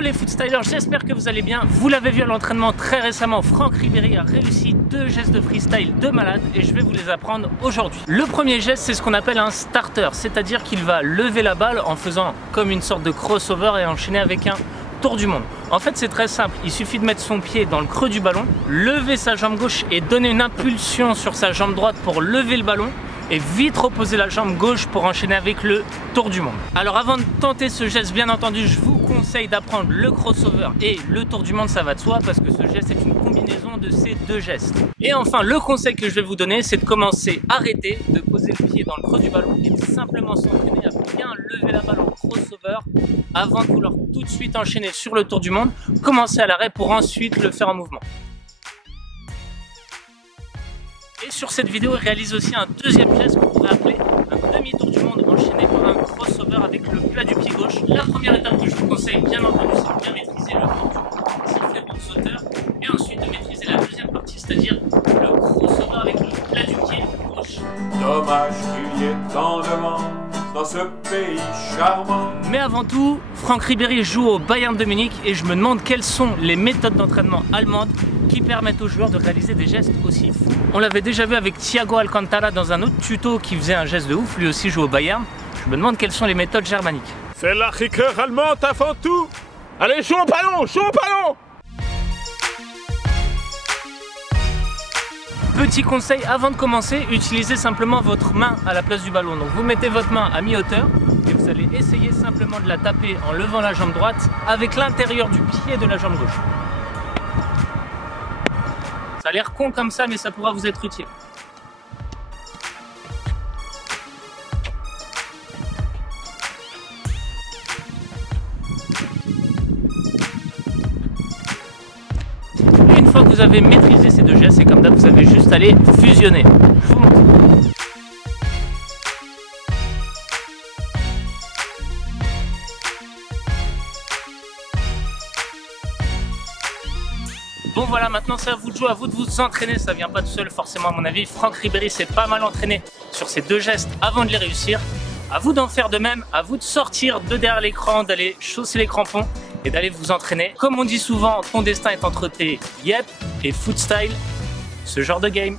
les footstylers, j'espère que vous allez bien. Vous l'avez vu à l'entraînement très récemment, Franck Ribéry a réussi 2 gestes de freestyle de malade et je vais vous les apprendre aujourd'hui. Le premier geste, c'est ce qu'on appelle un starter, c'est-à-dire qu'il va lever la balle en faisant comme une sorte de crossover et enchaîner avec un tour du monde. En fait, c'est très simple, il suffit de mettre son pied dans le creux du ballon, lever sa jambe gauche et donner une impulsion sur sa jambe droite pour lever le ballon et vite reposer la jambe gauche pour enchaîner avec le tour du monde. Alors avant de tenter ce geste, bien entendu, je vous conseille d'apprendre le crossover et le tour du monde, ça va de soi parce que ce geste est une combinaison de ces 2 gestes. Et enfin, le conseil que je vais vous donner, c'est de commencer, arrêter de poser le pied dans le creux du ballon et de simplement s'entraîner à bien lever la balle en crossover avant de vouloir tout de suite enchaîner sur le tour du monde. Commencez à l'arrêt pour ensuite le faire en mouvement. Et sur cette vidéo, il réalise aussi un deuxième geste qu'on pourrait appeler un demi-tour du monde enchaîné par un crossover avec le plat du pied gauche. La première étape que je vous conseille, bien entendu, c'est de bien maîtriser le tour du monde, siffler pour le sauteur, et ensuite de maîtriser la deuxième partie, c'est-à-dire le crossover avec le plat du pied gauche. Dommage qu'il y ait tant de monde dans ce pays charmant. Mais avant tout, Franck Ribéry joue au Bayern de Munich et je me demande quelles sont les méthodes d'entraînement allemandes qui permettent aux joueurs de réaliser des gestes aussi fous. On l'avait déjà vu avec Thiago Alcantara dans un autre tuto qui faisait un geste de ouf, lui aussi joue au Bayern. Je me demande quelles sont les méthodes germaniques. C'est la rigueur allemande avant tout. Allez, chaud au ballon, chaud au ballon. Petit conseil, avant de commencer, utilisez simplement votre main à la place du ballon. Donc vous mettez votre main à mi-hauteur et vous allez essayer simplement de la taper en levant la jambe droite avec l'intérieur du pied de la jambe gauche. Ça a l'air con comme ça, mais ça pourra vous être utile. Une fois que vous avez maîtrisé ces 2 gestes, c'est comme d'hab, vous avez juste à les fusionner. Je vous montre. Bon voilà, maintenant c'est à vous de jouer, à vous de vous entraîner, ça vient pas tout seul forcément à mon avis. Franck Ribéry s'est pas mal entraîné sur ces 2 gestes avant de les réussir. À vous d'en faire de même, à vous de sortir de derrière l'écran, d'aller chausser les crampons et d'aller vous entraîner. Comme on dit souvent, ton destin est entre tes yep et footstyle, ce genre de game.